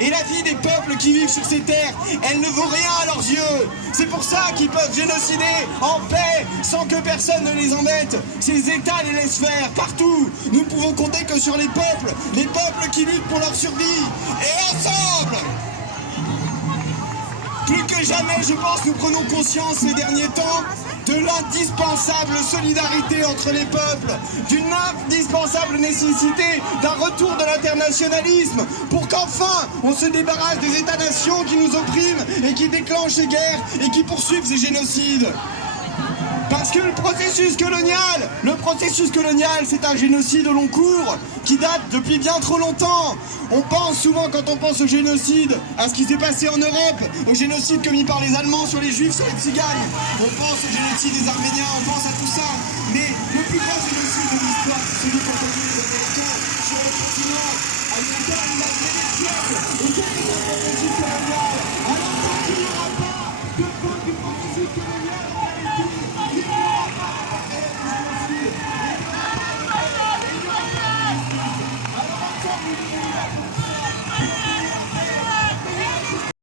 Et la vie des peuples qui vivent sur ces terres, elle ne vaut rien à leurs yeux. C'est pour ça qu'ils peuvent génocider en paix, sans que personne ne les embête. Ces États les laissent faire partout. Nous ne pouvons compter que sur les peuples qui luttent pour leur survie. Et ensemble, plus que jamais, je pense, nous prenons conscience ces derniers temps de l'indispensable solidarité entre les peuples, d'une indispensable nécessité d'un retour de l'internationalisme pour qu'enfin on se débarrasse des États-nations qui nous oppriment et qui déclenchent ces guerres et qui poursuivent ces génocides. Parce que le processus colonial, c'est un génocide au long cours qui date depuis bien trop longtemps. On pense souvent, quand on pense au génocide, à ce qui s'est passé en Europe, au génocide commis par les Allemands sur les Juifs, sur les Tziganes. On pense au génocide des Arméniens, on pense à tout ça. Mais le plus grand génocide de l'histoire, c'est celui qu'a commis les Américains sur le continent américain. Il a fait des siècles. Et quel est le processus colonial? Alors tant qu'il n'y aura pas de fin du processus colonial en réalité, il n'y aura pas de génocide. Alors ensemble, nous devons